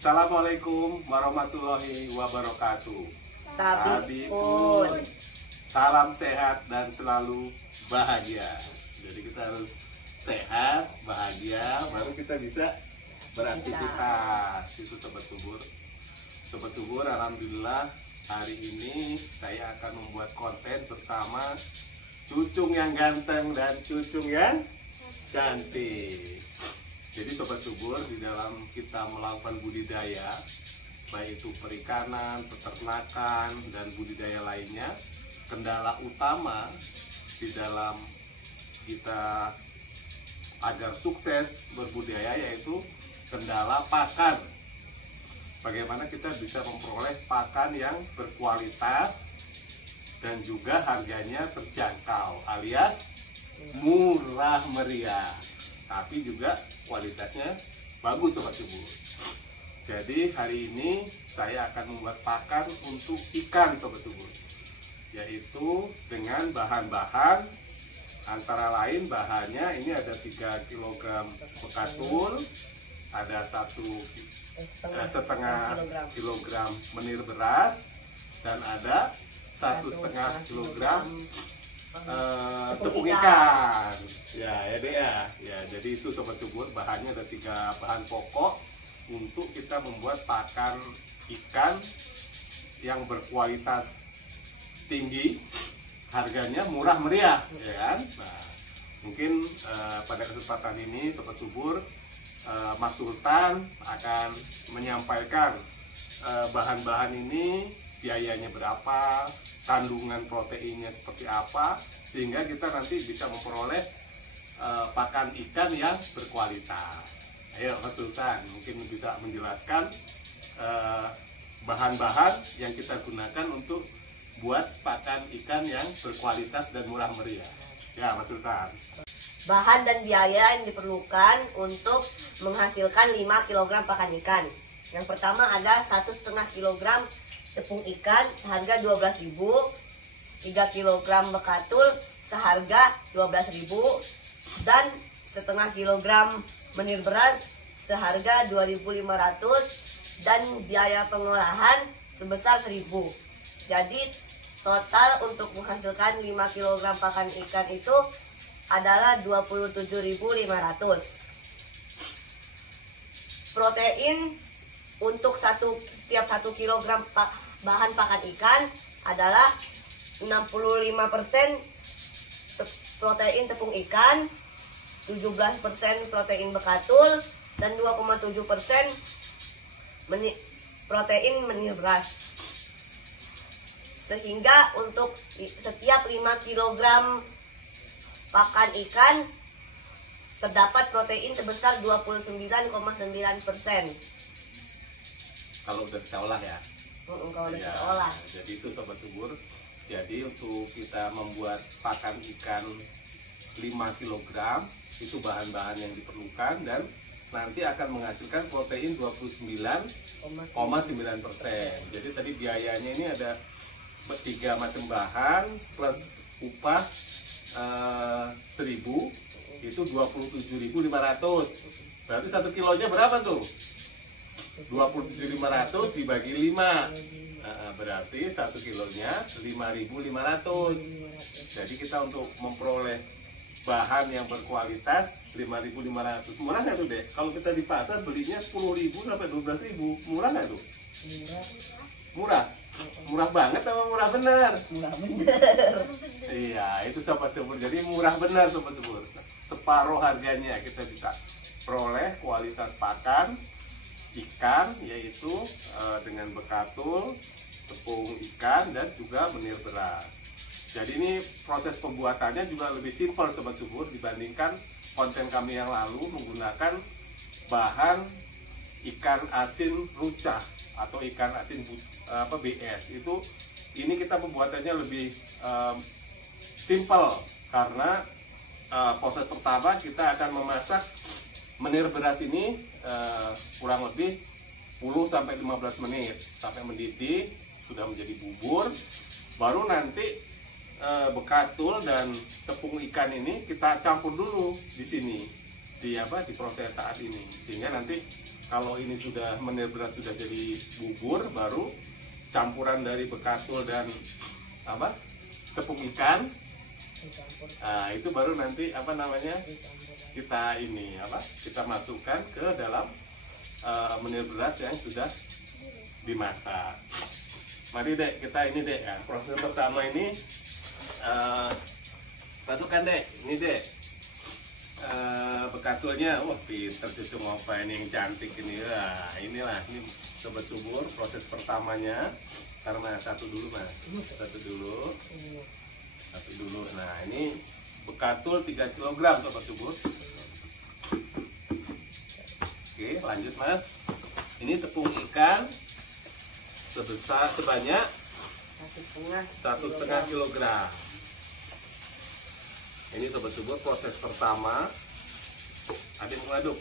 Assalamualaikum warahmatullahi wabarakatuh. Tabipun. Salam sehat dan selalu bahagia. Jadi kita harus sehat, bahagia, baru kita bisa beraktivitas. Itu Sobat Subur. Sobat Subur, alhamdulillah hari ini saya akan membuat konten bersama Cucung yang ganteng dan Cucung yang cantik. Jadi Sobat Subur, di dalam kita melakukan budidaya, baik itu perikanan, peternakan, dan budidaya lainnya, kendala utama di dalam kita agar sukses berbudidaya yaitu kendala pakan. Bagaimana kita bisa memperoleh pakan yang berkualitas dan juga harganya terjangkau alias murah meriah, tapi juga kualitasnya bagus Sobat Subur. Jadi hari ini saya akan membuat pakan untuk ikan Sobat Subur, yaitu dengan bahan-bahan antara lain bahannya ini ada 3 kg bekatul, ada setengah kilogram menir beras, dan ada 1,5 kilogram tepung ikan. Ya deh ya. Jadi itu Sobat Subur, bahannya ada 3 bahan pokok untuk kita membuat pakan ikan yang berkualitas tinggi, harganya murah meriah, ya kan? Nah, mungkin pada kesempatan ini Sobat Subur, Mas Sultan akan menyampaikan bahan-bahan ini biayanya berapa, kandungan proteinnya seperti apa, sehingga kita nanti bisa memperoleh pakan ikan yang berkualitas. Ayo Mas Sultan, mungkin bisa menjelaskan bahan-bahan yang kita gunakan untuk buat pakan ikan yang berkualitas dan murah meriah. Ya Mas Sultan. Bahan dan biaya yang diperlukan untuk menghasilkan 5 kg pakan ikan. Yang pertama ada 1,5 kg tepung ikan seharga 12.000, 3 kg bekatul seharga 12.000, dan setengah kilogram menir beras seharga 2.500, dan biaya pengolahan sebesar 1.000. Jadi total untuk menghasilkan 5 kg pakan ikan itu adalah 27.500. Protein untuk setiap 1 kg bahan pakan ikan adalah 65% protein tepung ikan, 17% protein bekatul, dan 2,7% protein menir beras. Sehingga untuk setiap 5 kg pakan ikan terdapat protein sebesar 29,9%. Kalau udah kita olah ya. Kalau udah kita olah. Jadi itu Sobat Subur. Jadi untuk kita membuat pakan ikan 5 kg itu bahan-bahan yang diperlukan, dan nanti akan menghasilkan protein 29,9%. Jadi tadi biayanya ini ada 3 macam bahan plus upah 1.000, itu 27.500. Berarti 1 kilonya berapa tuh? 27.500 dibagi 5. Berarti 1 kilonya 5.500. Jadi kita untuk memperoleh bahan yang berkualitas 5.500. Murah nggak tuh Dek? Kalau kita di pasar belinya 10.000 sampai 12.000. Murah nggak tuh? Murah. Murah banget apa murah benar? Murah benar. Iya, itu Sobat Subur. Jadi murah benar Sobat Subur. Separuh harganya kita bisa peroleh kualitas pakan ikan, yaitu dengan bekatul, tepung ikan, dan juga menir beras. Jadi ini proses pembuatannya juga lebih simpel Sobat Subur dibandingkan konten kami yang lalu menggunakan bahan ikan asin rucah atau ikan asin BS. Itu ini kita pembuatannya lebih simpel karena proses pertama kita akan memasak menir beras ini kurang lebih 10-15 menit sampai mendidih, sudah menjadi bubur. Baru nanti bekatul dan tepung ikan ini kita campur dulu di sini, di proses saat ini, sehingga nanti kalau ini sudah menir beras sudah jadi bubur, baru campuran dari bekatul dan tepung ikan. Nah, itu baru nanti kita masukkan ke dalam menir beras yang sudah dimasak. Mari Dek, kita ini Dek ya. Proses pertama ini masukkan Dek. Ini Dek, bekatulnya. Wah, pinter cucu ngopa ini yang cantik ini. Nah, inilah ini Sobat Subur, proses pertamanya. Karena satu dulu. Nah, ini bekatul 3 kg Sobat Subur. Oke, lanjut Mas. Ini tepung ikan sebanyak 1,5 kg. Ini Sobat Subur proses pertama. Adik mengaduk.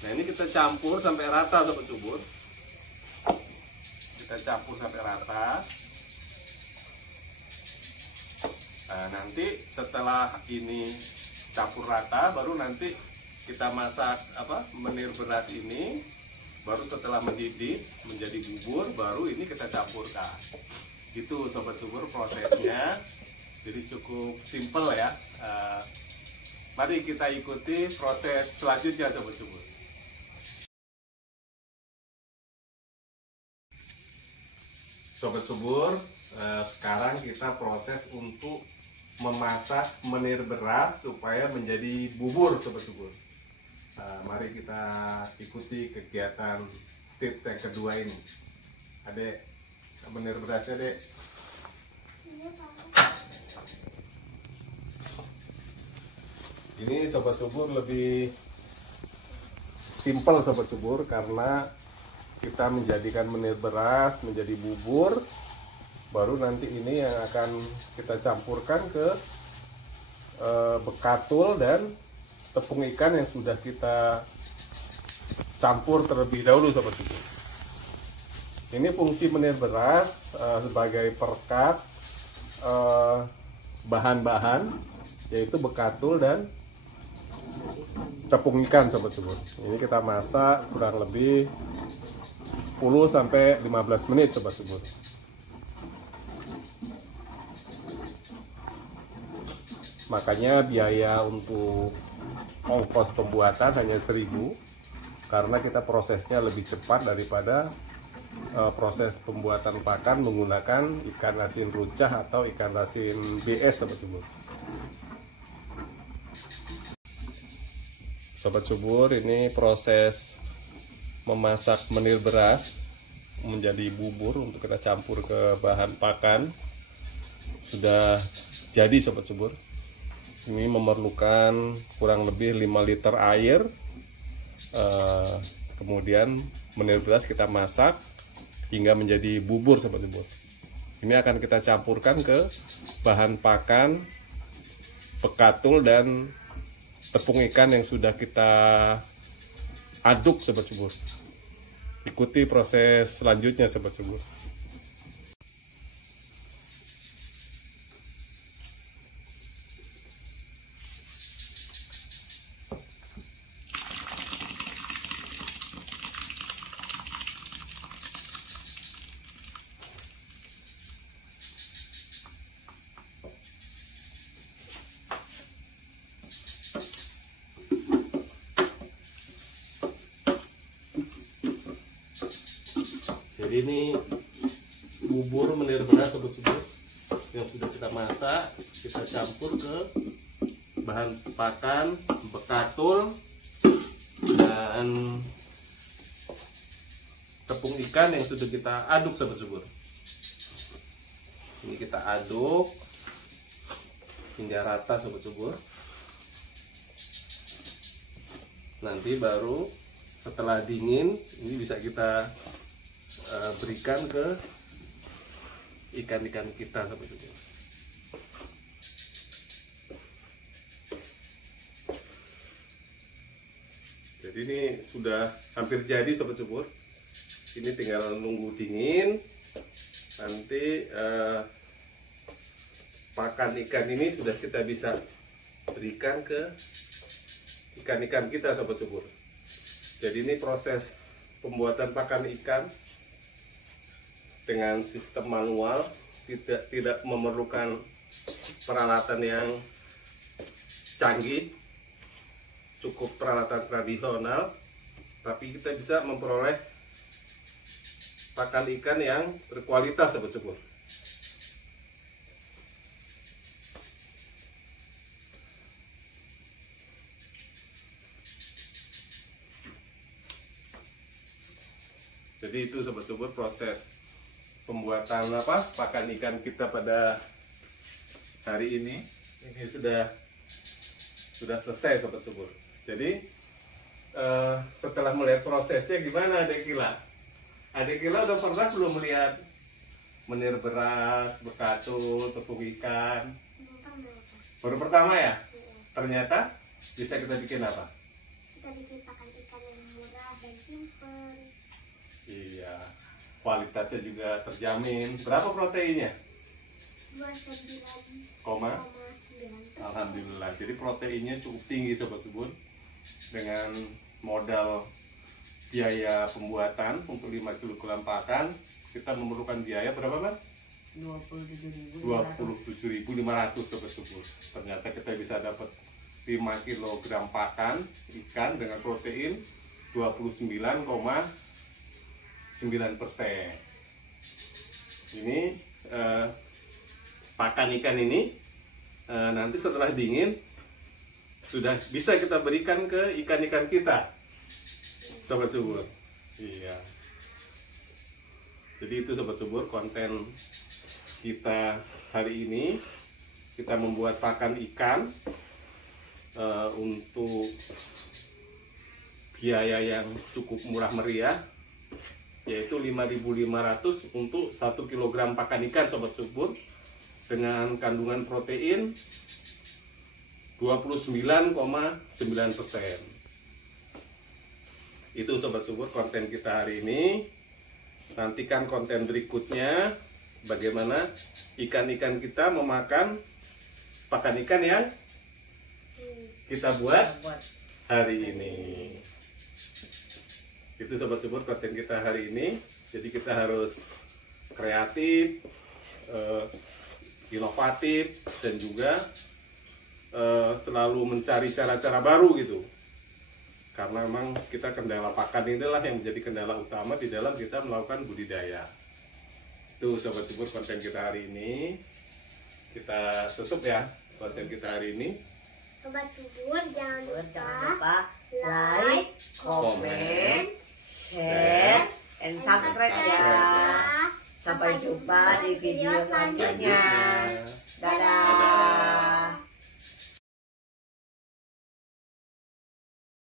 Nah, ini kita campur sampai rata Sobat Subur. Kita campur sampai rata. Nah, nanti setelah ini campur rata, baru nanti kita masak menir beras ini. Baru setelah mendidih menjadi bubur, baru ini kita campurkan. Gitu Sobat Subur prosesnya. Jadi cukup simple ya. Mari kita ikuti proses selanjutnya Sobat Subur. Sobat Subur, sekarang kita proses untuk memasak menir beras supaya menjadi bubur Sobat Subur. Mari kita ikuti kegiatan stage yang kedua ini. Adek, menir berasnya Dek. Ini Sobat Subur lebih simple Sobat Subur, karena kita menjadikan menir beras menjadi bubur, baru nanti ini yang akan kita campurkan ke bekatul dan tepung ikan yang sudah kita campur terlebih dahulu Sobat Subur. Ini fungsi menir beras sebagai perekat bahan-bahan, yaitu bekatul dan tepung ikan Sobat Subur. Ini kita masak kurang lebih 10-15 menit Sobat Subur. Makanya biaya untuk ongkos pembuatan hanya 1.000, karena kita prosesnya lebih cepat daripada proses pembuatan pakan menggunakan ikan asin rucah atau ikan asin BS Sobat Subur. Sobat Subur, ini proses memasak menir beras menjadi bubur untuk kita campur ke bahan pakan sudah jadi Sobat Subur. Ini memerlukan kurang lebih 5 liter air. Kemudian menir beras kita masak hingga menjadi bubur Sobat Subur. Ini akan kita campurkan ke bahan pakan, bekatul dan tepung ikan yang sudah kita aduk Sobat Subur. Ikuti proses selanjutnya Sobat Subur. Jadi ini bubur menir beras Sobat Subur yang sudah kita masak, kita campur ke bahan pakan, bekatul dan tepung ikan yang sudah kita aduk Sobat Subur. Ini kita aduk hingga rata Sobat Subur. Nanti baru setelah dingin ini bisa kita berikan ke ikan-ikan kita Sobat Subur. Jadi ini sudah hampir jadi Sobat Subur. Ini tinggal nunggu dingin. Nanti pakan ikan ini sudah kita bisa berikan ke ikan-ikan kita, Sobat Subur. Jadi ini proses pembuatan pakan ikan dengan sistem manual, tidak memerlukan peralatan yang canggih, cukup peralatan tradisional, tapi kita bisa memperoleh pakan ikan yang berkualitas, Sobat Subur. Jadi itu, Sobat Subur, proses pembuatan pakan ikan kita pada hari ini. Ini sudah selesai, Sobat Subur. Jadi setelah melihat prosesnya, gimana Adek Kila? Adek Kila udah pernah belum melihat menir beras, bekatul, tepung ikan? Baru pertama ya? Ternyata bisa kita bikin apa? Kita bikin pakan ikan yang murah dan simple. Iya, kualitasnya juga terjamin. Berapa proteinnya? 29,9%. Alhamdulillah. Jadi proteinnya cukup tinggi, Sobat Subur. Dengan modal biaya pembuatan untuk 5 kg pakan, kita memerlukan biaya berapa, Mas? 27.500, Sobat Subur. Ternyata kita bisa dapat 5 kg pakan ikan dengan protein 29,9%. Ini pakan ikan ini nanti setelah dingin sudah bisa kita berikan ke ikan-ikan kita, Sobat Subur. Iya. Jadi itu, Sobat Subur, konten kita hari ini. Kita membuat pakan ikan untuk biaya yang cukup murah meriah, yaitu 5.500 untuk 1 kg pakan ikan, Sobat Subur, dengan kandungan protein 29,9%. Itu, Sobat Subur, konten kita hari ini. Nantikan konten berikutnya, bagaimana ikan-ikan kita memakan pakan ikan yang kita buat hari ini. Itu, Sobat Subur, konten kita hari ini. Jadi kita harus kreatif, inovatif, dan juga selalu mencari cara-cara baru gitu. Karena memang kita kendala pakan inilah yang menjadi kendala utama di dalam kita melakukan budidaya. Itu, Sobat Subur, konten kita hari ini. Kita tutup ya konten kita hari ini. Sobat Subur, jangan lupa like, comment, share, and subscribe ya. Sampai jumpa di video selanjutnya. Dadah.